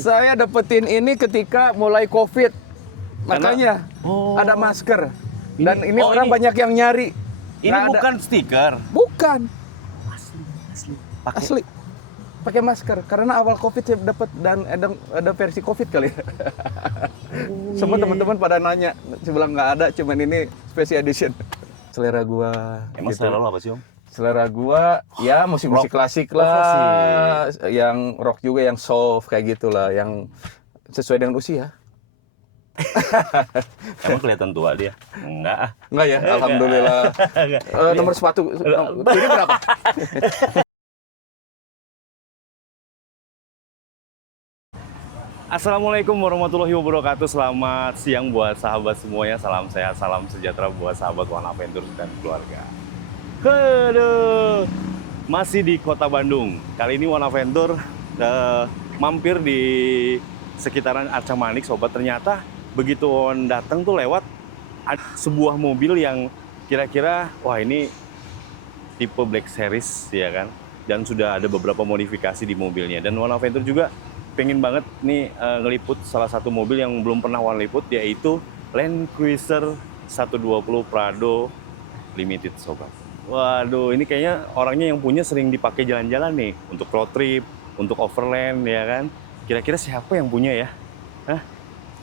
Saya dapetin ini ketika mulai COVID. Makanya ada masker. Dan ini orang banyak yang nyari. Ini bukan stiker. Bukan. Asli. Asli. Pakai masker karena awal COVID saya dapat dan ada versi COVID kali ya. Semua teman-teman pada nanya, saya bilang nggak ada, cuman ini special edition. Selera gua. Emang gitu. selera lo apa sih, Om? Selera gua ya musik-musik klasik lah, yang rock juga, yang soft kayak gitulah, yang sesuai dengan usia. Emang kelihatan tua dia? Enggak. Enggak ya, alhamdulillah. Nomor sepatu ini berapa? Assalamualaikum warahmatullahi wabarakatuh. Selamat siang buat sahabat semuanya. Salam sehat, salam sejahtera buat sahabat One Adventure dan keluarga. Aduh, masih di kota Bandung. Kali ini One Adventure mampir di sekitaran Arca Manik, sobat. Ternyata begitu on datang tuh lewat ada sebuah mobil yang kira-kira wah ini tipe Black Series ya kan. Dan sudah ada beberapa modifikasi di mobilnya. Dan One Adventure juga pengen banget nih ngeliput salah satu mobil yang belum pernah One liput, yaitu Land Cruiser 120 Prado Limited, sobat. Waduh, ini kayaknya orangnya yang punya sering dipakai jalan-jalan nih, untuk road trip, untuk overland ya kan. Kira-kira siapa yang punya ya?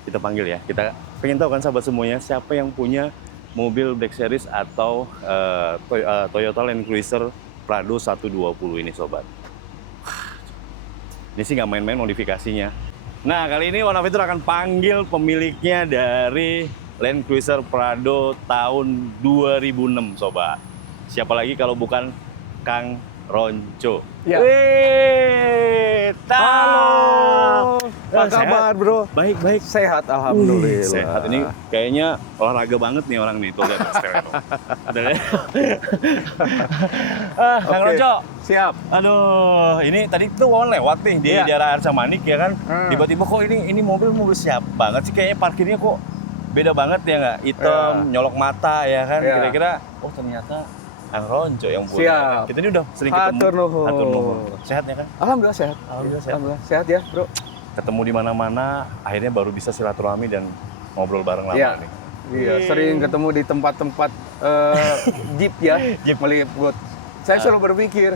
Kita panggil ya. Kita pengen tahu kan sahabat semuanya, siapa yang punya mobil Black Series atau Toyota Land Cruiser Prado 120 ini, sobat. Ini sih nggak main-main modifikasinya. Nah, kali ini One Adventure akan panggil pemiliknya dari Land Cruiser Prado tahun 2006, sobat. Siapa lagi kalau bukan Kang Ronco. Ya. Halo. Apa kabar, bro? Baik. Sehat, alhamdulillah. Sehat. Ini kayaknya olahraga banget nih orang nih. Tuh lihat Mas Kang Ronco. Siap. Aduh, ini tadi tuh Wawan lewat nih di daerah Arca Manik ya kan. Tiba-tiba kok ini mobil siap banget sih, kayaknya parkirnya kok beda banget ya nggak? Hitam, nyolok mata ya kan. Kira-kira oh ternyata Kang Ronco yang punya. Siap. Kita ini udah sering ketemu. Hatur nuhun. Sehat ya kan? Alhamdulillah sehat. Alhamdulillah sehat ya, bro. Ketemu di mana-mana, akhirnya baru bisa silaturahmi dan ngobrol bareng lama nih. Iya, sering ketemu di tempat-tempat jeep ya, meliput. Saya selalu berpikir,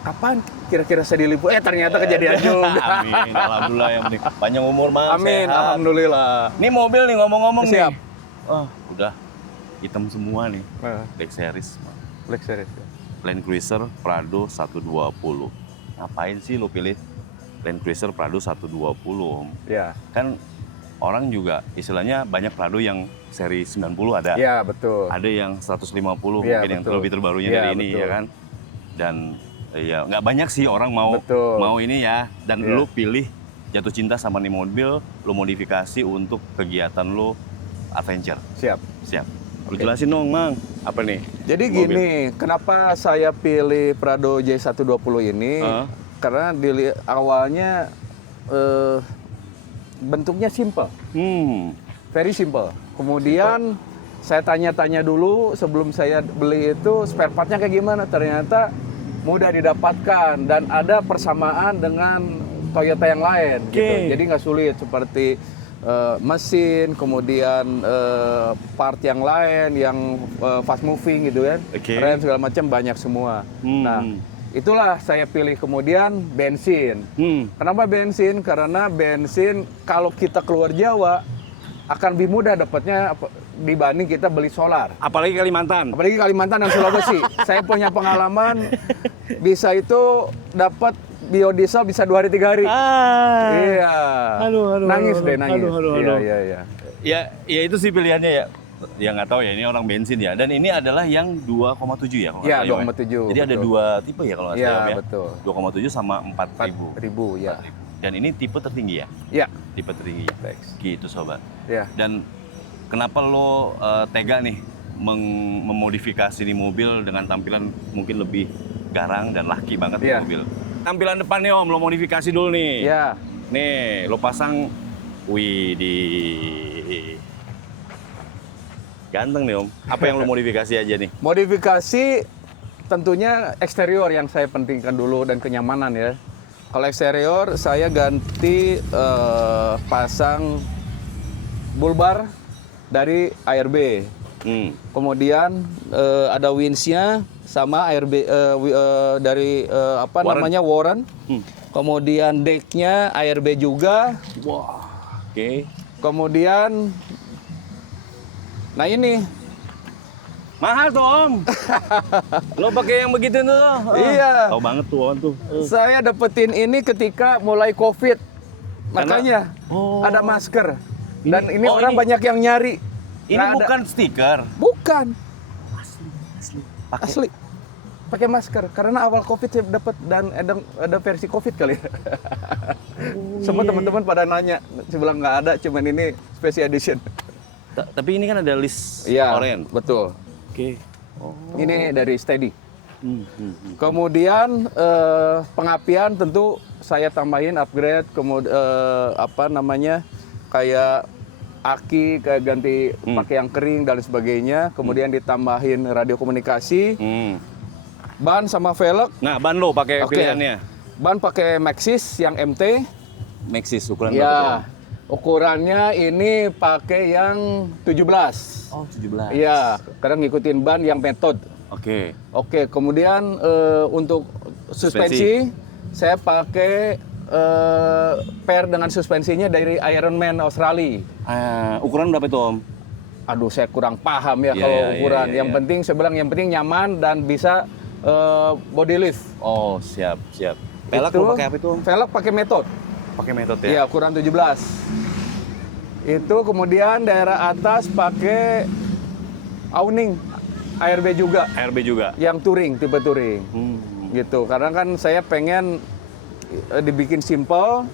kapan kira-kira saya diliput? Ternyata kejadian juga. Amin, alhamdulillah, yang penting panjang umur, Mas. Amin, sehat. Alhamdulillah. Ini mobil nih ngomong-ngomong nih. Siap. Udah hitam semua nih. Black Series. Black Series. Ya. Land Cruiser Prado 120. Ngapain sih lo pilih Land Cruiser Prado 120, Om? Ya. Kan orang juga istilahnya banyak Prado yang seri 90 ada. Iya, betul. Ada yang 150 ya, mungkin betul. yang lebih terbarunya dari ini betul. ya kan. Dan ya nggak banyak sih orang mau ini ya. Dan lu pilih jatuh cinta sama nih mobil, lu modifikasi untuk kegiatan lu adventure. Siap. Lu jelasin dong, Mang. Apa nih? Jadi gini, kenapa saya pilih Prado J120 ini? Karena awalnya bentuknya simple. Very simple. Kemudian saya tanya-tanya dulu sebelum saya beli itu spare partnya kayak gimana. Ternyata mudah didapatkan dan ada persamaan dengan Toyota yang lain. Gitu. Jadi nggak sulit seperti mesin, kemudian part yang lain, yang fast moving gitu kan. Rem segala macam banyak semua. Nah, itulah saya pilih. Kemudian bensin. Kenapa bensin? Karena bensin kalau kita keluar Jawa akan lebih mudah dapatnya dibanding kita beli solar. Apalagi Kalimantan Dan Sulawesi. Saya punya pengalaman bisa itu dapat biodiesel bisa 2 hari 3 hari. Iya. Nangis. Iya. Ya itu sih pilihannya ya. Ya nggak tahu ya, ini orang bensin ya. Dan ini adalah yang 2,7 ya kalau nggak salah. 2,7. Jadi ada dua tipe ya kalau nggak salah ya. Betul. 2,7 sama 4.000 ya. Dan ini tipe tertinggi ya? Iya. Tipe tertinggi. Gitu, sobat. Iya. Dan kenapa lo tega nih memodifikasi di mobil dengan tampilan mungkin lebih garang dan laki banget di mobil? Tampilan depannya, Om, lo modifikasi dulu nih. Iya. Nih, lo pasang, widih. Ganteng nih, Om. Apa yang lo modifikasi aja nih? Modifikasi tentunya eksterior yang saya pentingkan dulu dan kenyamanan ya. Kalau eksterior saya ganti pasang bulbar dari ARB. Kemudian ada windsnya sama ARB dari Warren. Warren. Kemudian decknya ARB juga. Wah, oke. Kemudian, nah ini. Mahal tuh Om. Lo pakai yang begitu tuh. Iya. Tahu banget tuh Om tuh. Saya dapetin ini ketika mulai COVID. Makanya ada masker. Dan ini orang banyak yang nyari. Ini Nggak ada. bukan stiker. Bukan. Asli. Asli. Pakai masker karena awal Covid saya dapat dan ada versi Covid kali. Semua teman-teman pada nanya, saya bilang nggak ada, cuman ini special edition. Tapi ini kan ada list Iya, oren. betul. Oke. Ini dari Steady. Kemudian pengapian tentu saya tambahin upgrade, kemudian kayak aki, kayak ganti pakai yang kering dan sebagainya. Kemudian ditambahin radio komunikasi. Ban sama velg. Nah, ban lo pakai Oke. pilihannya. Ban pakai Maxxis yang MT. Maxxis ukuran berapa tuh? Ya, ukurannya ini pakai yang 17. Oh, 17. Iya, karena ngikutin ban yang metode. Oke. Oke, kemudian untuk suspensi saya pakai pair dengan suspensinya dari Ironman Australia. Ukuran berapa itu Om? Aduh, saya kurang paham ya Iya, kalau iya, ukuran. iya, Yang iya. penting saya bilang yang penting nyaman dan bisa body lift. Oh, siap. Pelek lo pakai apa itu Om? Velg pakai metode. Pakai metode Iya, ya? ukuran 17. Itu kemudian daerah atas pakai awning ARB juga, ARB juga. yang touring, tipe touring. Gitu. Karena kan saya pengen dibikin simple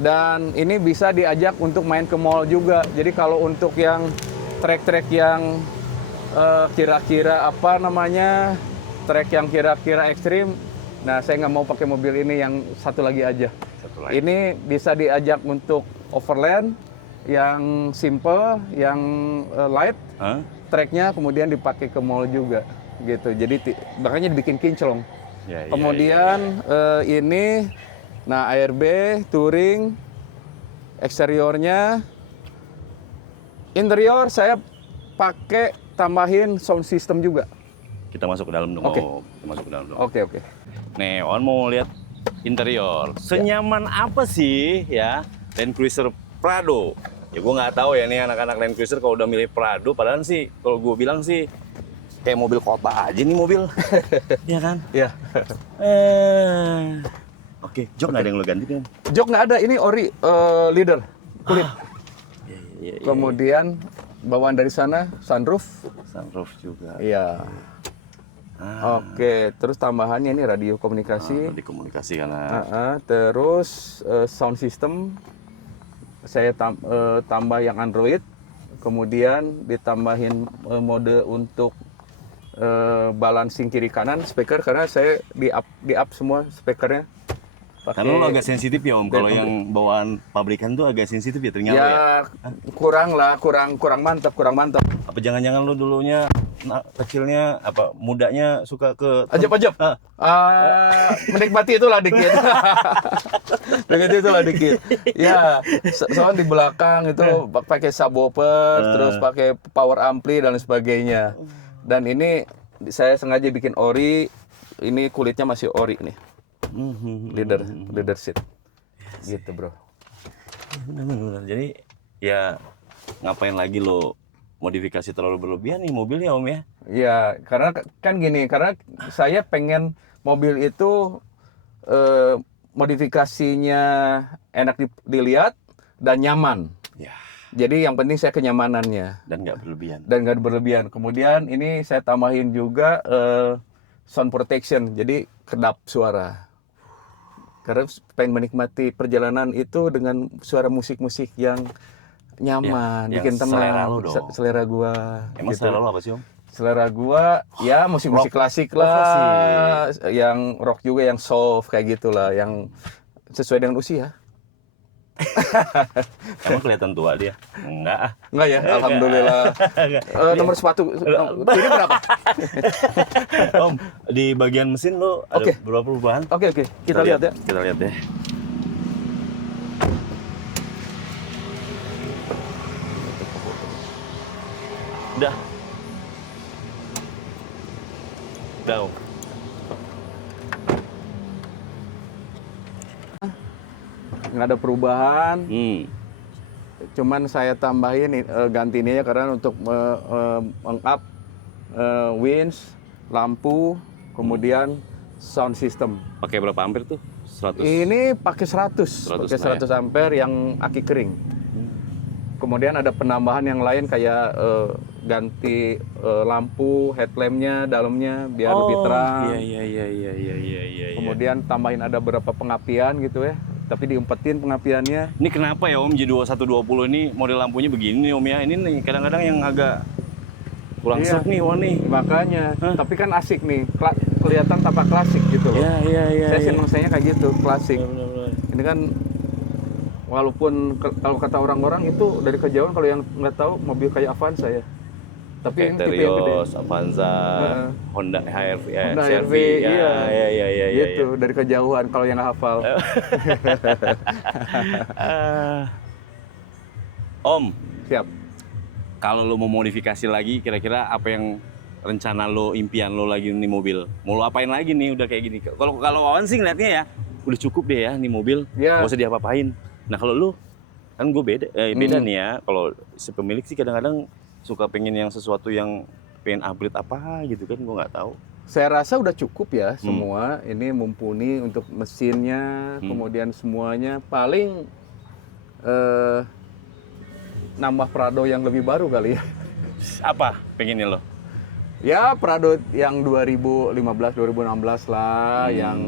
dan ini bisa diajak untuk main ke mall juga. Jadi kalau untuk yang trek-trek yang kira-kira trek yang kira-kira ekstrim, nah saya nggak mau pakai mobil ini, yang satu lagi aja. Ini bisa diajak untuk overland, yang simple, yang light, treknya kemudian dipakai ke mall juga, gitu. Jadi makanya dibikin kinclong. Ya, Kemudian ini, nah ARB, touring, eksteriornya, interior saya pakai tambahin sound system juga. Kita masuk ke dalam dong. Oke. Kita masuk ke dalam dong. Oke. Nih, On mau lihat interior. Senyaman apa sih ya Land Cruiser Prado? Ya gue nggak tahu ya nih anak-anak Land Cruiser kalau udah milih Prado. Padahal sih kalau gue bilang sih kayak mobil kota aja nih mobil. Iya kan? Iya. Oke, jok nggak ada yang lo ganti kan? Jok nggak ada, ini ori leader kulit. Iya. Kemudian bawaan dari sana sunroof. Sunroof juga. Iya. Oke, terus tambahannya ini radio komunikasi. Di komunikasi karena Terus sound system saya tambah yang Android. Kemudian ditambahin mode untuk balancing kiri kanan speaker karena saya di up semua speakernya. karena lo agak sensitif ya Om, kalau yang bawaan pabrikan tuh agak sensitif ya ternyata ya. kurang mantap. Apa jangan-jangan lo dulunya kecilnya mudanya suka ke Ajab. Menikmati itulah dikit. Ya, soalnya di belakang itu pakai subwoofer, terus pakai power ampli dan sebagainya. Dan ini saya sengaja bikin ori, ini kulitnya masih ori nih. Leather seat. Gitu, Bro. Benar. Jadi ya ngapain lagi lo modifikasi terlalu berlebihan nih mobilnya Om ya? Iya, karena kan gini, karena saya pengen mobil itu modifikasinya enak dilihat dan nyaman. Ya. Jadi yang penting saya kenyamanannya Dan nggak berlebihan. Kemudian ini saya tambahin juga sound protection, jadi kedap suara. Karena pengen menikmati perjalanan itu dengan suara musik-musik yang nyaman, yang bikin tenang. selera lo dong. Selera gua. Emang selera lo apa sih Om? Selera gua ya musik-musik klasik lah, yang rock juga, yang soft kayak gitulah, yang sesuai dengan usia. Emang kelihatan tua dia? Enggak. Enggak ya, alhamdulillah. Nomor sepatu ini berapa? Om, di bagian mesin lo ada Oke. berapa perubahan? Oke, kita lihat ya. Kita lihat deh. Udah. Udah, Om. Nggak ada perubahan. Hmm. Cuman saya tambahin ganti ini ya karena untuk meng-up winch, lampu, kemudian sound system. Pakai berapa ampere tuh? 100. Ini pakai 100, 100 pakai 100 ampere yang aki kering. Kemudian ada penambahan yang lain kayak ganti lampu headlampnya dalamnya biar lebih terang. Iya. Kemudian tambahin ada beberapa pengapian gitu ya. Tapi diumpetin pengapiannya. Ini kenapa ya Om J2120 ini model lampunya begini nih Om ya? Ini nih kadang-kadang yang agak kurang Iya. serk nih warna nih. Makanya, tapi kan asik nih, kelihatan tampak klasik gitu loh. Iya. Saya senangnya kayak gitu, klasik. Benar. Ini kan walaupun kalau kata orang-orang itu dari kejauhan kalau yang nggak tahu mobil kayak Avanza ya. Tapi ini tipe yang gede. Terios, Avanza, Honda HR-V, Honda CR-V, HR-V, iya. Gitu, dari kejauhan kalau yang nggak hafal. Om, Siap. kalau lo mau modifikasi lagi, kira-kira apa yang rencana lo, impian lo lagi nih mobil? Mau lo apain lagi nih udah kayak gini? Kalau Wawan sih ngeliatnya ya, udah cukup deh ya nih mobil, Ya. nggak usah diapa-apain. Nah kalau lo, kan gue beda nih ya. Kalau si pemilik sih kadang-kadang suka pengen yang sesuatu yang pengen upgrade apa gitu kan, gue nggak tahu. Saya rasa udah cukup ya semua. Ini mumpuni untuk mesinnya, kemudian semuanya. Paling nambah Prado yang lebih baru kali ya. Apa pengennya lo? Ya Prado yang 2015-2016 lah, yang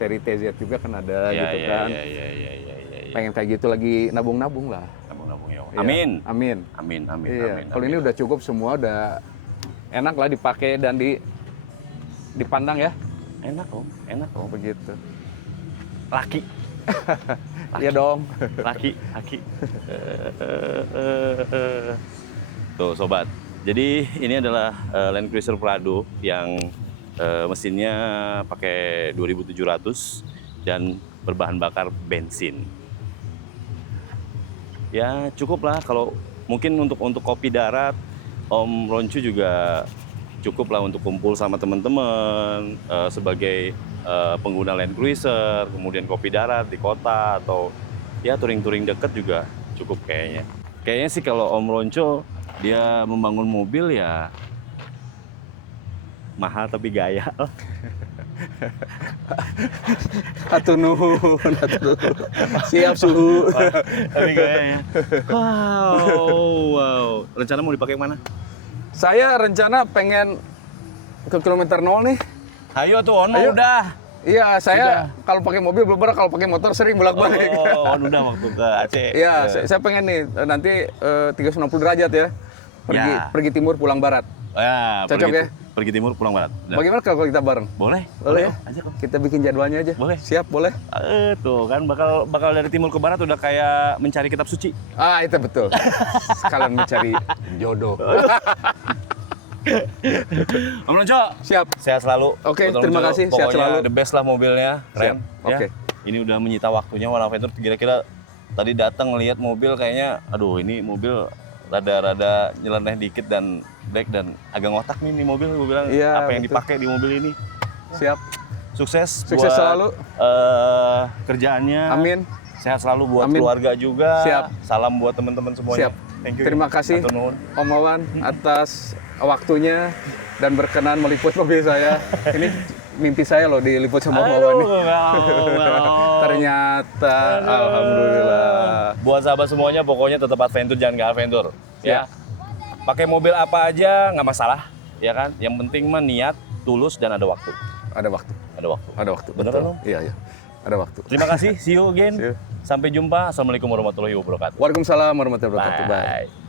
seri TZ juga kan ada gitu kan. Iya. Pengen kayak gitu lagi nabung-nabung lah. Nabung-nabung ya. Iya. Amin. Amin. Iya. Kalau ini udah cukup semua, udah enak lah dipakai dan dipandang ya. Enak om. Begitu. Laki. Iya dong. Laki. Tuh sobat. Jadi ini adalah Land Cruiser Prado yang mesinnya pakai 2700 dan berbahan bakar bensin. Ya cukup lah kalau mungkin untuk kopi darat, Om Roncu juga cukup lah untuk kumpul sama teman-teman sebagai pengguna Land Cruiser, kemudian kopi darat di kota atau ya touring-touring dekat juga cukup kayaknya. Kayaknya sih kalau Om Ronco dia membangun mobil ya mahal tapi gaya. Hatur nuhun. Siap suhu. Tapi gaya. Wow. Rencana mau dipakai mana? Saya rencana pengen ke kilometer 0 nih. Ayo tuh Ono Ayo. udah. Iya, saya kalau pakai mobil belum pernah, kalau pakai motor sering bolak-balik. Oh, udah waktu ke Aceh. Iya, saya pengen nih nanti 360 derajat ya. Pergi timur pulang barat. Ya, Cocok ya? Pergi timur pulang barat. Udah. Bagaimana kalau kita bareng? Boleh? Boleh ya? Aja kok. Kita bikin jadwalnya aja. Boleh. Siap, boleh. Tuh kan bakal dari timur ke barat udah kayak mencari kitab suci. Ah, itu betul. Sekalian mencari jodoh. Om Ronco, Siap. sehat selalu. Oke, Om terima Ronco, kasih. Sehat pokoknya selalu. the best lah mobilnya, keren. Siap. Ya. Oke. Ini udah menyita waktunya One Adventure. Kira-kira tadi datang ngelihat mobil kayaknya, aduh ini mobil rada-rada nyeleneh dikit dan black dan agak ngotak nih mobil. Gue bilang Iya, apa yang betul. dipakai di mobil ini. Siap. Sukses Sukses buat, selalu. Kerjaannya. Amin. Sehat selalu buat Amin. keluarga juga. Siap. Salam buat teman-teman semuanya. Siap. Thank you. Terima kasih Hatur nuhun. Om Wawan atas waktunya dan berkenan meliput mobil saya. Ini mimpi saya loh diliput sama Om Wawan nih. Ternyata alhamdulillah. Buat sahabat semuanya pokoknya tetap adventure, jangan nggak adventure. Ya. Pakai mobil apa aja nggak masalah, ya kan? Yang penting mah niat, tulus dan ada waktu. Ada waktu. Ada waktu. Ada waktu. Bener betul. kan, Om? Iya, iya. Ada waktu. Terima kasih, see you again. See you. Sampai jumpa. Assalamualaikum warahmatullahi wabarakatuh. Waalaikumsalam warahmatullahi wabarakatuh. Bye. Bye.